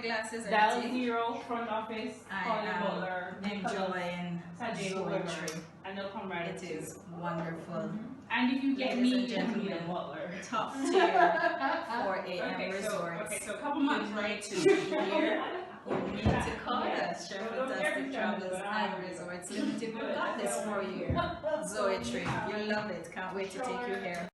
my glasses are Dial 0 front office. I am enjoying Zoetry. And they'll come right. It is wonderful. And if you get Ladies me, and you can be a gentlemen, butler. top tier 4 a.m. resorts. Okay, so a couple months, right? To be here. You need to call us, Sheri Fantastic Travels and Resorts Limited. We've got this for you. Zoetry, you love it. Can't wait to take you here.